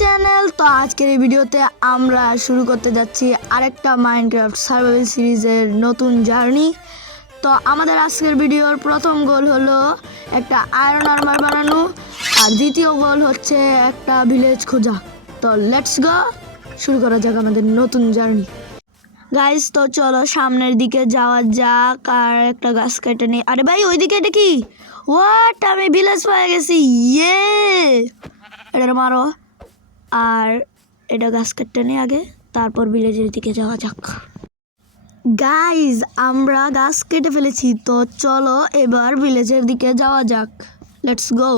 Channel. তো আজকের এই ভিডিওতে আমরা শুরু করতে যাচ্ছি আরেকটা মাইনক্রাফট সার্ভাইভাল সিরিজের নতুন জার্নি তো আমাদের আজকের ভিডিওর প্রথম গোল হলো একটা আয়রন আর্মার বানানো। আর দ্বিতীয় গোল হচ্ছে একটা ভিলেজ খোঁজা। তো লেটস গো শুরু করা যাক আমাদের নতুন জার্নি গাইস তো চলো সামনের দিকে যাওয়া যাক। আর একটা গাছ কেটে নেই। আরে ভাই, ওইদিকে এটা কি? হোয়াট আমি ভিলেজ পেয়ে গেছি। ইয়ে এটা মারো। আর এটা গাছ কাটতে নেই আগে, তারপর ভিলেজের দিকে যাওয়া যাক। গাইজ আমরা গাছ কেটে ফেলেছি, তো চলো এবার ভিলেজের দিকে যাওয়া যাক। লেটস গো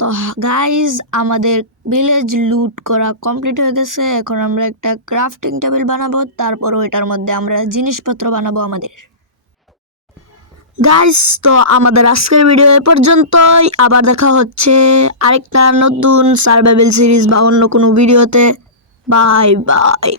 তো গাইজ আমাদের ভিলেজ লুট করা কমপ্লিট হয়ে গেছে। এখন আমরা একটা ক্রাফটিং টেবিল বানাবো, তারপর ওইটার মধ্যে আমরা জিনিসপত্র বানাবো আমাদের। গাইজ তো আমাদের আজকের ভিডিও এ পর্যন্তই। আবার দেখা হচ্ছে আরেকটা নতুন সার্ভাইভেল সিরিজ বা অন্য কোনো ভিডিওতে বাই বাই